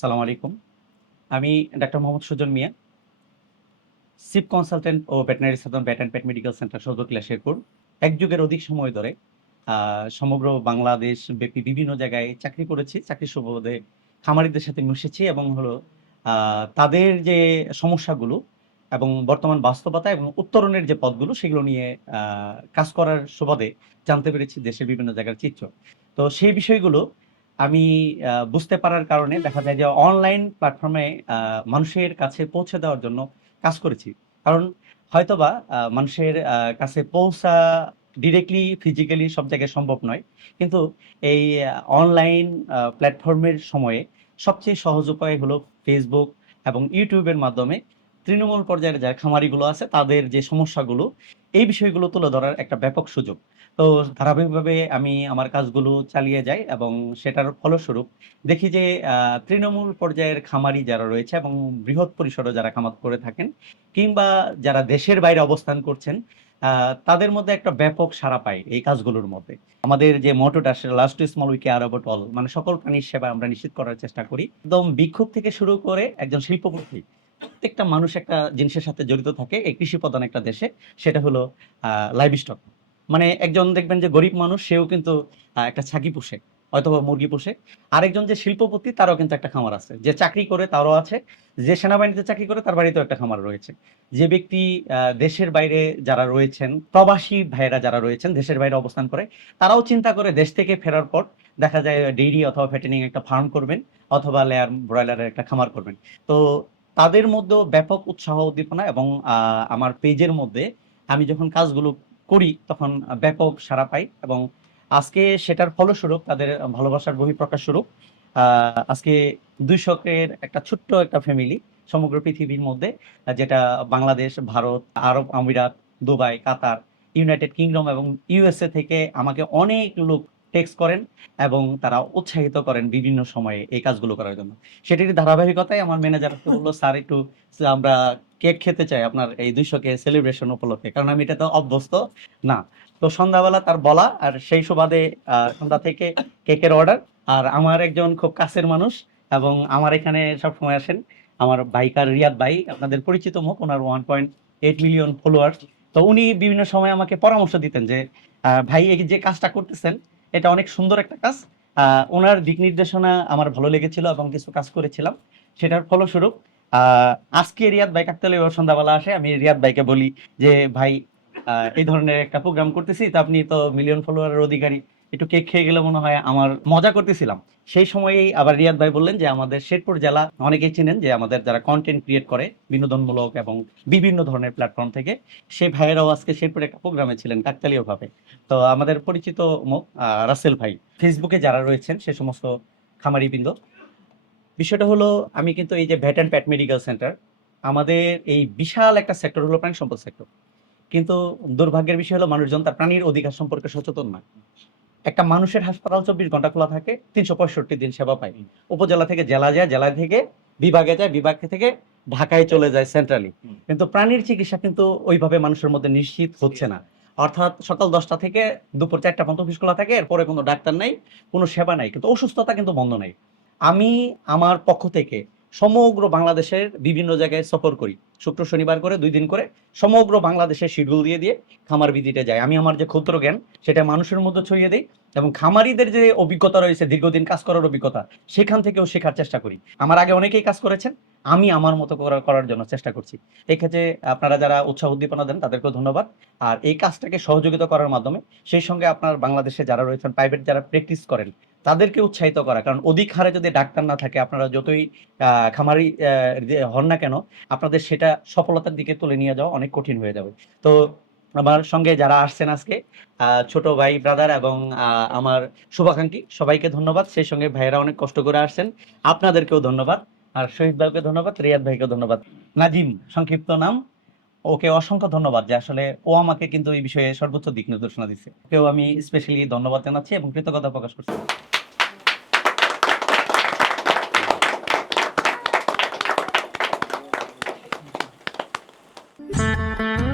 আসসালামু আলাইকুম। আমি doctor Mohammad Sujan Mia, chief consultant O veterinary surgeon vet and pet medical centre Sadarkila Sherpur এক যুগের অধিক সময় ধরে সমগ্র বাংলাদেশ ব্যাপী বিভিন্ন জায়গায় চাকরি করেছি, চাকরি সুবাদে খামারিদের সাথে মিশেছি এবং হলো তাদের যে সমস্যাগুলো এবং বর্তমান বাস্তবতা এবং উত্তরণের যে পথগুলো, সেগুলো নিয়ে কাজ করার সুবাদে জানতে পেরেছি দেশের বিভিন্ন জায়গার চিত্র। তো সেই বিষয়গুলো আমি বুঝতে পারার কারণে দেখা যায় যে অনলাইন প্ল্যাটফর্মে মানুষের কাছে পৌঁছে দেওয়ার জন্য কাজ করেছি। কারণ হয়তোবা মানুষের কাছে পৌঁছা ডিরেক্টলি ফিজিক্যালি সব জায়গায় সম্ভব নয়। কিন্তু এই অনলাইন প্ল্যাটফর্মের সময়ে সবচেয়ে সহজ উপায় হলো ফেসবুক এবং ইউটিউবের মাধ্যমে তৃণমূল পর্যায়ের যারা খামারিগুলো আছে, তাদের যে সমস্যাগুলো, এই বিষয়গুলো তুলে ধরার একটা ব্যাপক সুযোগ। তো ধারাবাহিকভাবে আমি আমার কাজগুলো চালিয়ে যাই এবং সেটার ফলস্বরূপ দেখি যে তৃণমূল পর্যায়ের খামারি যারা রয়েছে এবং বৃহৎ পরিসরে যারা খামার করে থাকেন কিংবা যারা দেশের বাইরে অবস্থান করছেন তাদের মধ্যে একটা ব্যাপক সাড়া পায় এই কাজগুলোর মধ্যে। আমাদের যে মোটোটা লাস্ট স্মল উইকে আর অ্যাবাউট অল মানে সকল প্রাণীর সেবা আমরা নিশ্চিত করার চেষ্টা করি। একদম বিক্ষোভ থেকে শুরু করে একজন শিল্পপতি প্রত্যেকটা মানুষ একটা জিনিসের সাথে জড়িত থাকে, এই কৃষি প্রধান একটা দেশে, সেটা হলো লাইভ স্টক মানে একজন দেখবেন যে গরিব মানুষ, সেও কিন্তু একটা ছাগি পোষে, অথবা মুরগি পোষে। আরেকজন যে শিল্পপতি, তারও কিন্তু একটা খামার আছে। যে চাকরি করে, তারও আছে। যে সেনাবাহিনীতে চাকরি করে, তার বাড়িতেও একটা খামার রয়েছে। যে ব্যক্তি দেশের বাইরে যারা রয়েছেন, প্রবাসী ভাইয়েরা যারা রয়েছেন, দেশের বাইরে অবস্থান করে, তারাও চিন্তা করে দেশ থেকে ফেরার পর দেখা যায় ডেইরি অথবা ফ্যাটেনিং একটা ফার্ম করবেন, অথবা লেয়ার ব্রয়লারের একটা খামার করবেন। তো তাদের মধ্যেও ব্যাপক উৎসাহ উদ্দীপনা এবং আমার পেজের মধ্যে আমি যখন কাজগুলো করি তখন ব্যাপক সাড়া পাই এবং আজকে সেটার ফলস্বরূপ তাদের ভালোবাসার বহিঃপ্রকাশ স্বরূপ আজকে দুইশকের একটা ছোট্ট একটা ফ্যামিলি সমগ্র পৃথিবীর মধ্যে, যেটা বাংলাদেশ, ভারত, আরব আমিরাত, দুবাই, কাতার, ইউনাইটেড কিংডম এবং ইউএসএ থেকে আমাকে অনেক লোক টেক্সট করেন এবং তারা উৎসাহিত করেন বিভিন্ন সময়ে এই কাজগুলো করার জন্য। সেটির ধারাবাহিকতায় আমার ম্যানেজার বলল, স্যার, একটু আমরা কেক খেতে চাই আপনার এই দুইশোকে সেলিব্রেশন উপলক্ষে, কারণ আমি এটা তো অভ্যস্ত না। তো সন্ধ্যাবেলা তার বলা আর সেই সুবাদে সন্ধ্যা থেকে কেকের অর্ডার আর আমার একজন খুব কাছের মানুষ এবং আমার এখানে সব সময় আসেন। আমার বাইকার রিয়াদ ভাই, আপনাদের পরিচিত মুখ, ওনার one point eight million followers তো উনি বিভিন্ন সময় আমাকে পরামর্শ দিতেন যে ভাই, এই যে কাজটা করতেছেন এটা অনেক সুন্দর একটা কাজ। ওনার দিক নির্দেশনা আমার ভালো লেগেছিল এবং কিছু কাজ করেছিলাম। সেটার ফলস্বরূপ আজকে রিয়াদ বাইক ভাই কাকতালে সন্ধ্যাবেলা আসে, আমি রিয়াদ বাইকে বলি যে, ভাই এই ধরনের একটা প্রোগ্রাম করতেছি, তা আপনি তো মিলিয়ন ফলোয়ারের অধিকারী। একটু কেক খেয়ে গেলে মনে হয় আমার মজা করতেছিলাম। সেই সময়েই আবার রিয়াদ ভাই বললেন যে, আমাদের শেরপুর জেলা অনেকেই চেনেন যে, আমাদের যারা কন্টেন্ট ক্রিয়েট করে, বিনোদনমূলক এবং বিভিন্ন ধরনের প্ল্যাটফর্ম থেকে, সেই ভাইয়েরাও আজকে শেরপুর একটা প্রোগ্রামে ছিলেন, কাকতালীয় ভাবে। তো আমাদের পরিচিত রাসেল ভাই ফেসবুকে যারা রয়েছেন, সে সমস্ত খামারি বৃন্দ বিষয়টা হলো, আমি কিন্তু এই যে vet and pet medical centre আমাদের এই বিশাল একটা সেক্টর হলো প্রাণী সম্পদ সেক্টর কিন্তু দুর্ভাগ্যের বিষয় হলো, মানুষজন তার প্রাণীর অধিকার সম্পর্কে সচেতন না একটা মানুষের হাসপাতাল চব্বিশ ঘণ্টা খোলা থাকে তিনশো পঁয়ষট্টি দিন সেবা পায়। উপজেলা থেকে জেলা যায় জেলা থেকে বিভাগে যায় বিভাগ থেকে ঢাকায় চলে যায় সেন্ট্রালি কিন্তু প্রাণীর চিকিৎসা কিন্তু ওইভাবে মানুষের মধ্যে নিশ্চিত হচ্ছে না। অর্থাৎ সকাল দশটা থেকে দুপুর চারটা পর্যন্ত অফিস খোলা থাকে এরপরে কোনো ডাক্তার নাই কোনো সেবা নাই কিন্তু অসুস্থতা কিন্তু বন্ধ নাই। আমি আমার পক্ষ থেকে সমগ্র বাংলাদেশের বিভিন্ন জায়গায় সফর করি। শুক্র শনিবার করে দুই দিন করে সমগ্র বাংলাদেশের শিডিউল দিয়ে দিয়ে খামার ভিজিটে যাই। আমি আমার যে ক্ষুদ্র জ্ঞান, সেটা মানুষের মধ্যে ছড়িয়ে দিই এবং খামারিদের যে অভিজ্ঞতা রয়েছে, দীর্ঘদিন কাজ করার অভিজ্ঞতা, সেখান থেকেও শেখার চেষ্টা করি। আমার আগে অনেকেই কাজ করেছেন আমি আমার মতো করার জন্য চেষ্টা করছি। এই ক্ষেত্রে আপনারা যারা উৎসাহ উদ্দীপনা দেন, তাদেরকেও ধন্যবাদ। আর এই কাজটাকে সহযোগিতা করার মাধ্যমে সেই সঙ্গে আপনার বাংলাদেশে যারা রয়েছেন প্রাইভেট যারা প্র্যাকটিস করেন, তাদেরকে উৎসাহিত করা। কারণ অধিক হারে যদি ডাক্তার না থাকে, আপনারা যতই খামারি হন না কেন, আপনাদের সেটা সফলতার দিকে তুলে নিয়ে যাওয়া অনেক কঠিন হয়ে যাবে। তো আমার সঙ্গে যারা আসছেন আজকে ছোট ভাই ব্রাদার এবং আমার শুভাকাঙ্ক্ষী, সবাইকে ধন্যবাদ। সেই সঙ্গে ভাইয়েরা অনেক কষ্ট করে আসছেন। আপনাদেরকেও ধন্যবাদ। আর শহীদ ভাইকে ধন্যবাদ, রিয়াদ ভাইকে ধন্যবাদ। নাজিম, সংক্ষিপ্ত নাম। ওকে অসংখ্য ধন্যবাদ যে আসলে ও আমাকে কিন্তু এই বিষয়ে সর্বোচ্চ দিক নির্দেশনা দিচ্ছে ওকেও আমি স্পেশালি ধন্যবাদ জানাচ্ছি এবং কৃতজ্ঞতা প্রকাশ করছি। Thank you.